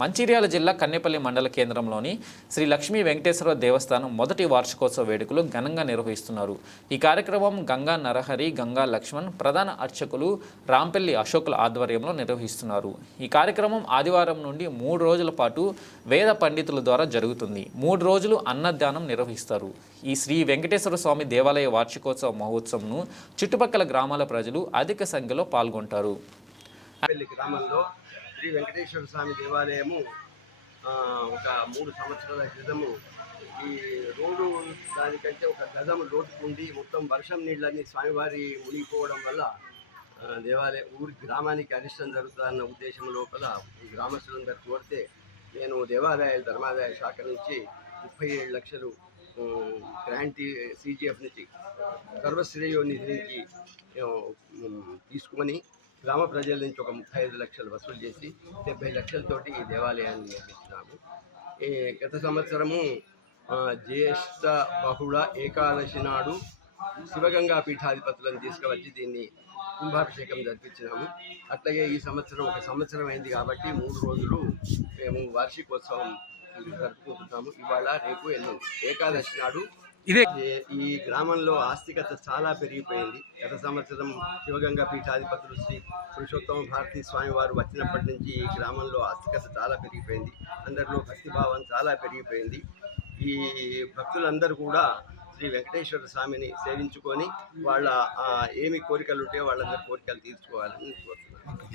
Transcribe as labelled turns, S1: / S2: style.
S1: మంచిర్యాల జిల్లా కన్నెపల్లి మండల కేంద్రంలోని శ్రీ లక్ష్మీ వెంకటేశ్వర దేవస్థానం మొదటి వార్షికోత్సవ వేడుకలు ఘనంగా నిర్వహిస్తున్నారు. ఈ కార్యక్రమం గంగా నరహరి గంగా లక్ష్మణ్ ప్రధాన అర్చకులు రాంపల్లి అశోకుల ఆధ్వర్యంలో నిర్వహిస్తున్నారు. ఈ కార్యక్రమం ఆదివారం నుండి మూడు రోజుల పాటు వేద పండితుల ద్వారా జరుగుతుంది. మూడు రోజులు అన్నదానం నిర్వహిస్తారు. ఈ శ్రీ వెంకటేశ్వర స్వామి దేవాలయ వార్షికోత్సవ మహోత్సవంను చుట్టుపక్కల గ్రామాల ప్రజలు అధిక సంఖ్యలో పాల్గొంటారు.
S2: గ్రామంలో శ్రీ వెంకటేశ్వర స్వామి దేవాలయము ఒక మూడు సంవత్సరాల క్రితము ఈ రోడ్డు దానికంటే ఒక గజం లోటుకుండి మొత్తం వర్షం నీళ్ళని స్వామివారి మునిగిపోవడం వల్ల దేవాలయ ఊరి గ్రామానికి అరిష్టం జరుగుతుందన్న ఉద్దేశం లోపల ఈ గ్రామస్తులందరూ కోరితే నేను దేవాలయ ధర్మాదాయ శాఖ నుంచి ముప్పై ఏడు లక్షలు ఉమ్, గ్రాంట్ సిజిఎఫ్ నుంచి సర్వశ్రేయో నిధి నుంచి తీసుకొని గ్రామ ప్రజల నుంచి ఒక ముప్పై ఐదు లక్షలు వసూలు చేసి డెబ్బై లక్షలతోటి ఈ దేవాలయాన్ని నిర్మించినాము. ఈ గత సంవత్సరము జ్యేష్ఠ బహుళ ఏకాదశి నాడు శివగంగా పీఠాధిపతులను తీసుకువచ్చి దీన్ని కుంభాభిషేకం జరిపించినాము. అట్లాగే ఈ సంవత్సరం ఒక సంవత్సరం అయింది కాబట్టి మూడు రోజులు మేము వార్షికోత్సవం జరుపుకుంటున్నాము ఇవాళ రేపు ఎల్లుండి. ఏకాదశి నాడు
S1: ఇదే
S2: ఈ- గ్రామంలో ఆస్తికత చాలా పెరిగిపోయింది. గత సంవత్సరం శివగంగా పీఠాధిపతులు శ్రీ పురుషోత్తమ భారతీ స్వామి వారు వచ్చినప్పటి నుంచి ఈ గ్రామంలో ఆస్తికత చాలా పెరిగిపోయింది. అందరిలో భక్తిభావం చాలా పెరిగిపోయింది. ఈ భక్తులందరూ కూడా శ్రీ వెంకటేశ్వర స్వామిని సేవించుకొని వాళ్ళ ఏమి కోరికలు ఉంటే వాళ్ళందరి కోరికలు తీర్చుకోవాలని కోరుతున్నాను.